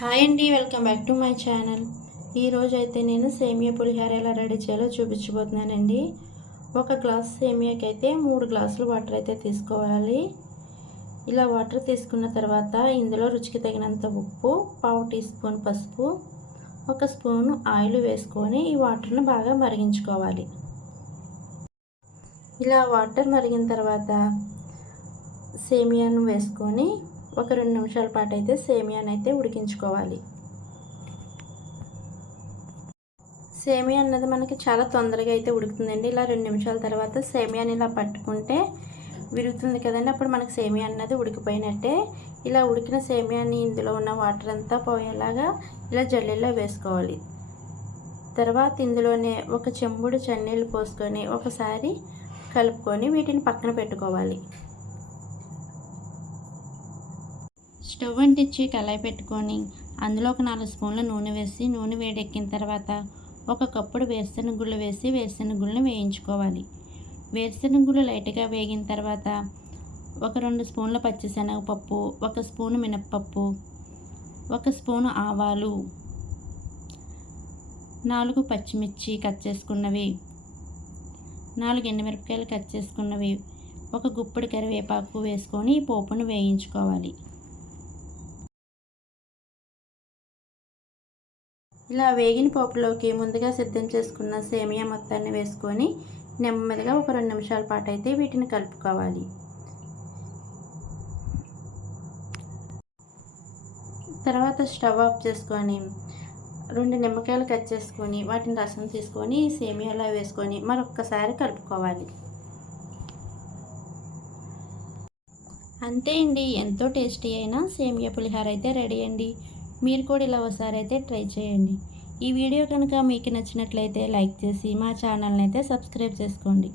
Hi అండి welcome back to my channel. ఈరోజు అయితే నేను సేమియా పులిహోర ఎలా రెడీ చేయాలో చూపించబోతున్నానండి. ఒక గ్లాస్ సేమియాకి అయితే మూడు గ్లాసులు వాటర్ అయితే తీసుకోవాలి. ఇలా వాటర్ తీసుకున్న తర్వాత ఇందులో రుచికి తగినంత ఉప్పు పావు టీ స్పూన్ పసుపు ఒక స్పూన్ ఆయిల్ వేసుకొని ఈ వాటర్ను బాగా మరిగించుకోవాలి. ఇలా వాటర్ మరిగిన తర్వాత సేమియాను వేసుకొని ఒక రెండు నిమిషాల పాటు అయితే సేమియాని అయితే ఉడికించుకోవాలి. సేమియా అన్నది మనకి చాలా తొందరగా అయితే ఉడుకుతుందండి. ఇలా రెండు నిమిషాల తర్వాత సేమియాని ఇలా పట్టుకుంటే విరుగుతుంది కదండి. అప్పుడు మనకి సేమియా అన్నది ఉడికిపోయినట్టే ఇలా ఉడికిన సేమియాని ఇందులో ఉన్న వాటర్ అంతా పోయేలాగా ఇలా జల్లెల్లో వేసుకోవాలి. తర్వాత ఇందులోనే ఒక చెంబుడు చన్నీళ్ళు పోసుకొని ఒకసారి కలుపుకొని వీటిని పక్కన పెట్టుకోవాలి. స్టవ్ అంటించి కళాయి పెట్టుకొని అందులో ఒక నాలుగు స్పూన్ల నూనె వేసి నూనె వేడెక్కిన తర్వాత ఒక కప్పుడు వేరుశెనగుళ్ళు వేసి వేరుశెనగుళ్ళని వేయించుకోవాలి. వేరుశెనగుళ్ళు లైట్గా వేగిన తర్వాత ఒక రెండు స్పూన్ల పచ్చిశనగపప్పు ఒక స్పూన్ మినప్పప్పు ఒక స్పూను ఆవాలు నాలుగు పచ్చిమిర్చి కట్ చేసుకున్నవి నాలుగు ఎండుమిరపకాయలు కట్ చేసుకున్నవి ఒక గుప్పడి కరివేపాకు వేసుకొని పోపును వేయించుకోవాలి. ఇలా వేగిన పోపులోకి ముందుగా సిద్ధం చేసుకున్న సేమియా మొత్తాన్ని వేసుకొని నెమ్మదిగా ఒక రెండు నిమిషాల పాటు అయితే వీటిని కలుపుకోవాలి. తర్వాత స్టవ్ ఆఫ్ చేసుకొని రెండు నిమ్మకాయలు కట్ చేసుకొని వాటిని రసం తీసుకొని సేమియాలో వేసుకొని మరొక్కసారి కలుపుకోవాలి. అంతే అండి. ఎంతో టేస్టీ అయినా సేమియా పులిహార అయితే రెడీ అండి. మీరు కూడా ఇలా ఒకసారి అయితే ట్రై చేయండి. ఈ వీడియో కనుక మీకు నచ్చినట్లయితే లైక్ చేసి మా ఛానల్ని అయితే సబ్స్క్రైబ్ చేసుకోండి.